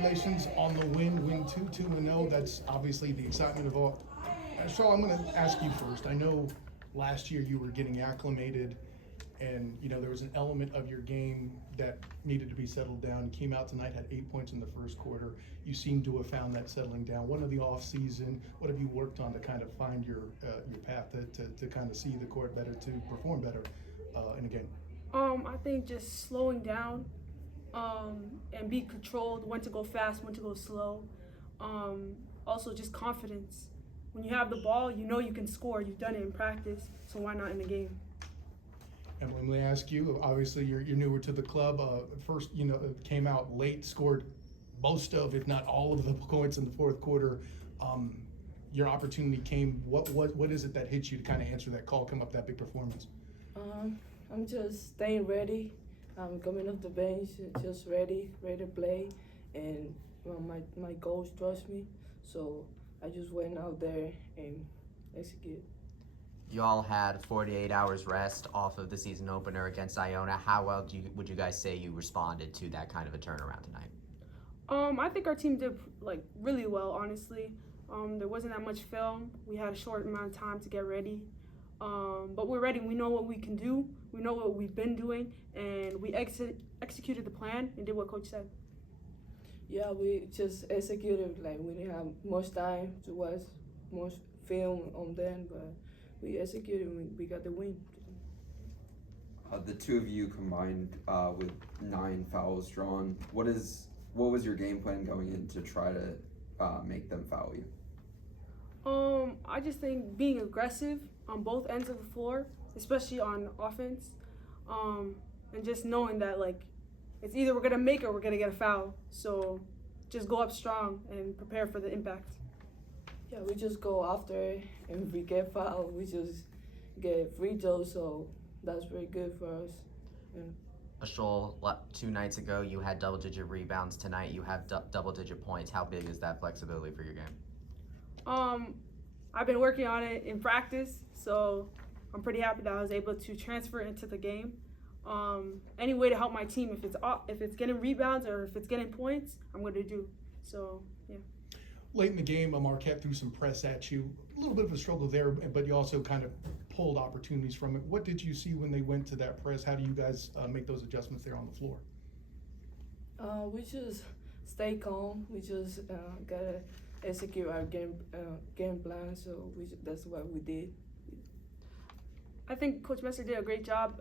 Congratulations on the win 2-0. That's obviously the excitement of all. So I'm going to ask you first. I know last year you were getting acclimated, and there was an element of your game that needed to be settled down. You came out tonight, had 8 points in the first quarter. You seem to have found that settling down. What of the off season? What have you worked on to kind of find your path to kind of see the court better, to perform better in a game? I think just slowing down, and be controlled, when to go fast, when to go slow. Also just confidence. When you have the ball, you know you can score. You've done it in practice, so why not in the game? And let me ask you, obviously you're newer to the club. First, came out late, scored most of, if not all of the points in the fourth quarter. Your opportunity came. What is it that hit you to kind of answer that call, come up that big performance? I'm just staying ready. I'm coming off the bench, just ready to play, and my coach trusts me, so I just went out there and executed. You all had 48 hours rest off of the season opener against Iona. How well would you guys say you responded to that kind of a turnaround tonight? I think our team did really well, honestly. There wasn't that much film. We had a short amount of time to get ready. But we're ready. We know what we can do. We know what we've been doing, and we executed the plan and did what Coach said. Yeah, we just executed. We didn't have much time to watch much film on them, but we executed and we got the win. The two of you combined with 9 fouls drawn. What was your game plan going in to try to make them foul you? I just think being aggressive on both ends of the floor, especially on offense, and just knowing that it's either we're gonna make it or we're gonna get a foul. So just go up strong and prepare for the impact. Yeah, we just go after it, and if we get fouled, we just get free throws. So that's very good for us. And Achol, 2 nights ago you had double-digit rebounds. Tonight you have double-digit points. How big is that flexibility for your game? I've been working on it in practice, so I'm pretty happy that I was able to transfer into the game. Any way to help my team, if it's getting rebounds or if it's getting points, I'm going to do. So, yeah. Late in the game, Marquette threw some press at you. A little bit of a struggle there, but you also kind of pulled opportunities from it. What did you see when they went to that press? How do you guys make those adjustments there on the floor? We just stay calm. We just gotta execute our game plan. So that's what we did. I think Coach Messer did a great job.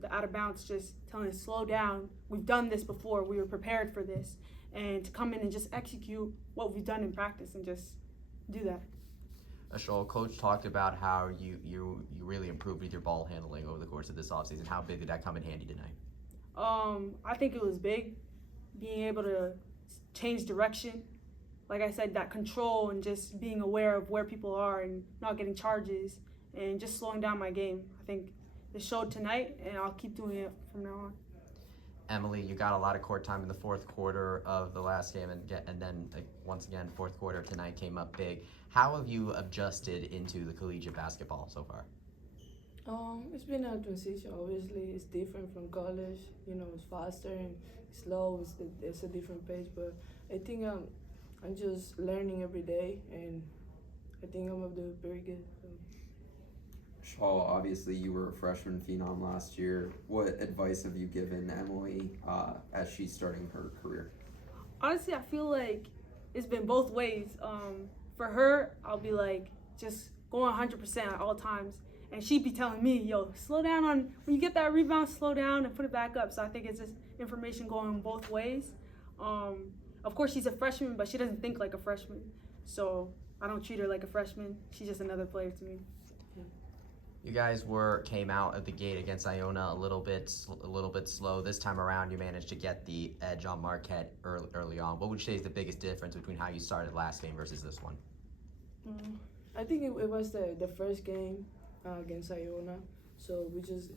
The out of bounds, just telling us slow down. We've done this before. We were prepared for this, and to come in and just execute what we've done in practice and just do that. Achol, Coach talked about how you really improved with your ball handling over the course of this offseason. How big did that come in handy tonight? I think it was big, being able to change direction. Like I said, that control and just being aware of where people are and not getting charges and just slowing down my game. I think it showed tonight, and I'll keep doing it from now on. Emely, you got a lot of court time in the fourth quarter of the last game, and then once again, fourth quarter tonight came up big. How have you adjusted into the collegiate basketball so far? It's been a transition. Obviously, it's different from college. It's faster and slow. It's a different pace, but I think I'm just learning every day, and I think I'm gonna do very good. So. Shaw, obviously you were a freshman phenom last year. What advice have you given Emely as she's starting her career? Honestly, I feel like it's been both ways. For her, I'll be just going 100% at all times. And she'd be telling me, yo, slow down when you get that rebound, slow down and put it back up. So I think it's just information going both ways. Of course, she's a freshman, but she doesn't think like a freshman. So I don't treat her like a freshman. She's just another player to me. You guys came out of the gate against Iona a little bit slow. This time around, you managed to get the edge on Marquette early on. What would you say is the biggest difference between how you started last game versus this one? I think it was the first game against Iona, so we just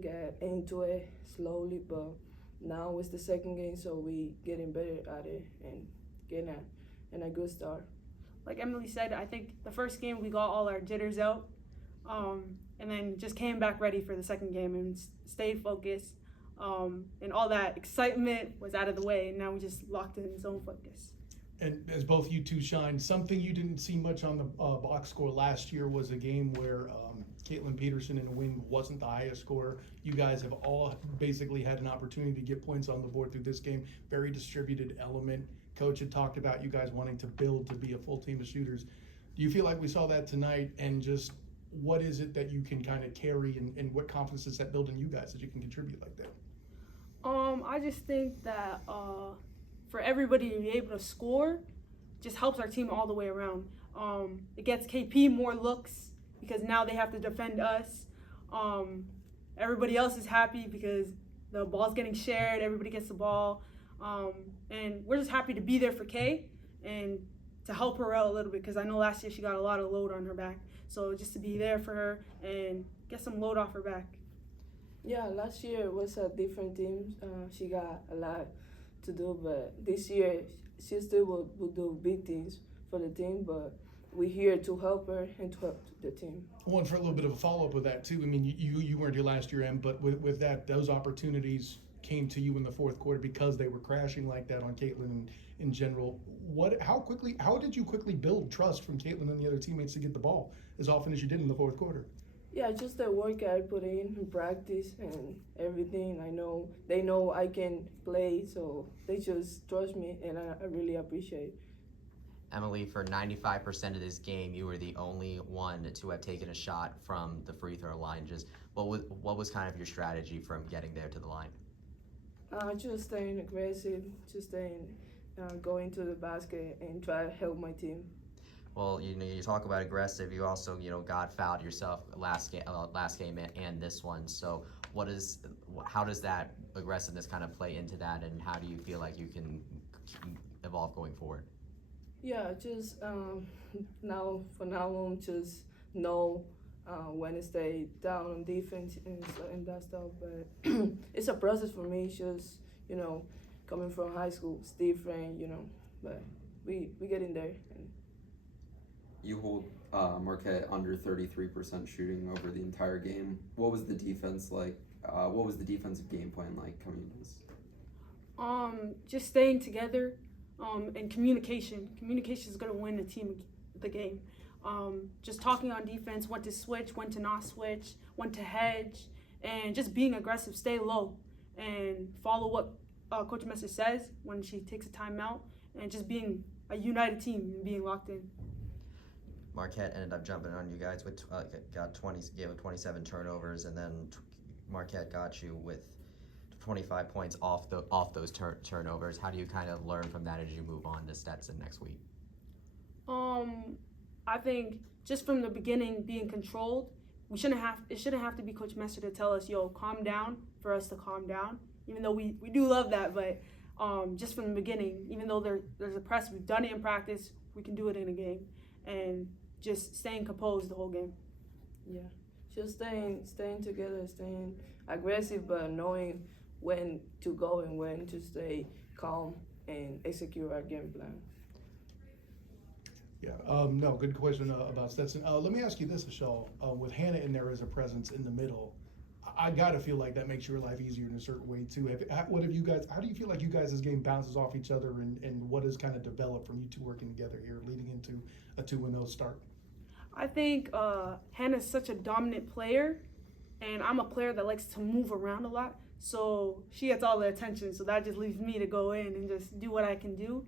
got into it slowly. But now it's the second game, so we getting better at it and getting a good start. Like Emely said, I think the first game we got all our jitters out. And then just came back ready for the second game and stayed focused. and all that excitement was out of the way, and now we just locked in zone focus. And as both you two shined, something you didn't see much on the box score last year was a game where Caitlin Peterson in a win wasn't the highest scorer. You guys have all basically had an opportunity to get points on the board through this game. Very distributed element. Coach had talked about you guys wanting to build to be a full team of shooters. Do you feel like we saw that tonight? And just what is it that you can kind of carry, and what confidence does that build in you guys that you can contribute like that? I just think that for everybody to be able to score just helps our team all the way around. It gets KP more looks because now they have to defend us. Everybody else is happy because the ball's getting shared, everybody gets the ball. And we're just happy to be there for Kay and to help her out a little bit, because I know last year she got a lot of load on her back. So just to be there for her and get some load off her back. Yeah, last year was a different team. She got a lot to do, but this year she still will do big things for the team, but we're here to help her and to help the team. One for a little bit of a follow-up with that too. I mean, you weren't here last year, Em, but with that, those opportunities came to you in the fourth quarter because they were crashing like that on Caitlin in general. How did you quickly build trust from Caitlin and the other teammates to get the ball as often as you did in the fourth quarter? Yeah, just the work I put in practice and everything. They know I can play, so they just trust me, and I really appreciate it. Emely, for 95% of this game, you were the only one to have taken a shot from the free throw line. Just what was kind of your strategy from getting there to the line? Just staying aggressive, going to the basket and try to help my team. Well, you talk about aggressive. You also, got fouled yourself last game and this one. So, how does that aggressiveness kind of play into that, and how do you feel like you can evolve going forward? Yeah, just from now on, just know when to stay down on defense and that stuff. But it's a process for me. It's just coming from high school, it's different. But we get in there. You hold Marquette under 33% shooting over the entire game. What was the defense like? What was the defensive game plan like coming into this? Just staying together, and communication. Communication is gonna win the game. Just talking on defense, when to switch, when to not switch, when to hedge, and just being aggressive, stay low, and follow what Coach Messer says when she takes a timeout, and just being a united team and being locked in. Marquette ended up jumping on you guys with gave 27 turnovers, and then Marquette got you with 25 points off those turnovers. How do you kind of learn from that as you move on to Stetson next week? I think just from the beginning, being controlled. It shouldn't have to be Coach Messer to tell us, yo, calm down, for us to calm down. Even though we do love that, but just from the beginning, even though there's a press, we've done it in practice, we can do it in a game, and just staying composed the whole game. Yeah, just staying together, staying aggressive, but knowing when to go and when to stay calm and execute our game plan. Yeah, no, good question about Stetson. Let me ask you this, Achol. With Hannah in there as a presence in the middle, I gotta feel like that makes your life easier in a certain way too. How do you feel like you guys' game bounces off each other, and what has kind of developed from you two working together here leading into a 2-0 start? I think Hannah's such a dominant player, and I'm a player that likes to move around a lot, so she gets all the attention, so that just leaves me to go in and just do what I can do.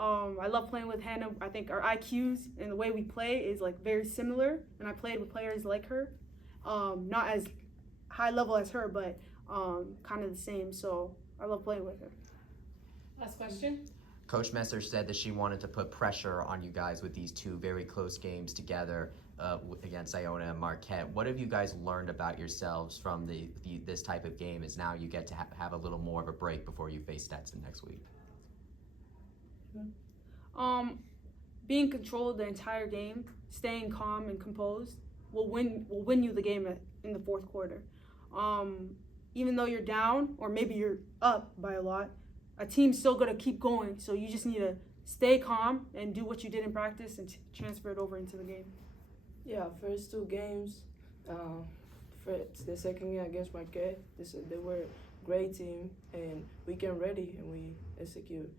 I love playing with Hannah. I think our IQs and the way we play is like very similar, and I played with players like her, not as high level as her, but kind of the same, so I love playing with her. Last question. Coach Messer said that she wanted to put pressure on you guys with these two very close games together against Iona and Marquette. What have you guys learned about yourselves from this type of game, as now you get to have a little more of a break before you face Stetson next week? Being controlled the entire game, staying calm and composed will win you the game in the fourth quarter. Even though you're down, or maybe you're up by a lot, a team's still gonna keep going. So you just need to stay calm and do what you did in practice and transfer it over into the game. Yeah, first two games, the second game against Marquette, they were great team, and we came ready and we execute.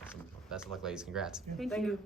Awesome. Best of luck, ladies. Congrats. Thank Thank you. you.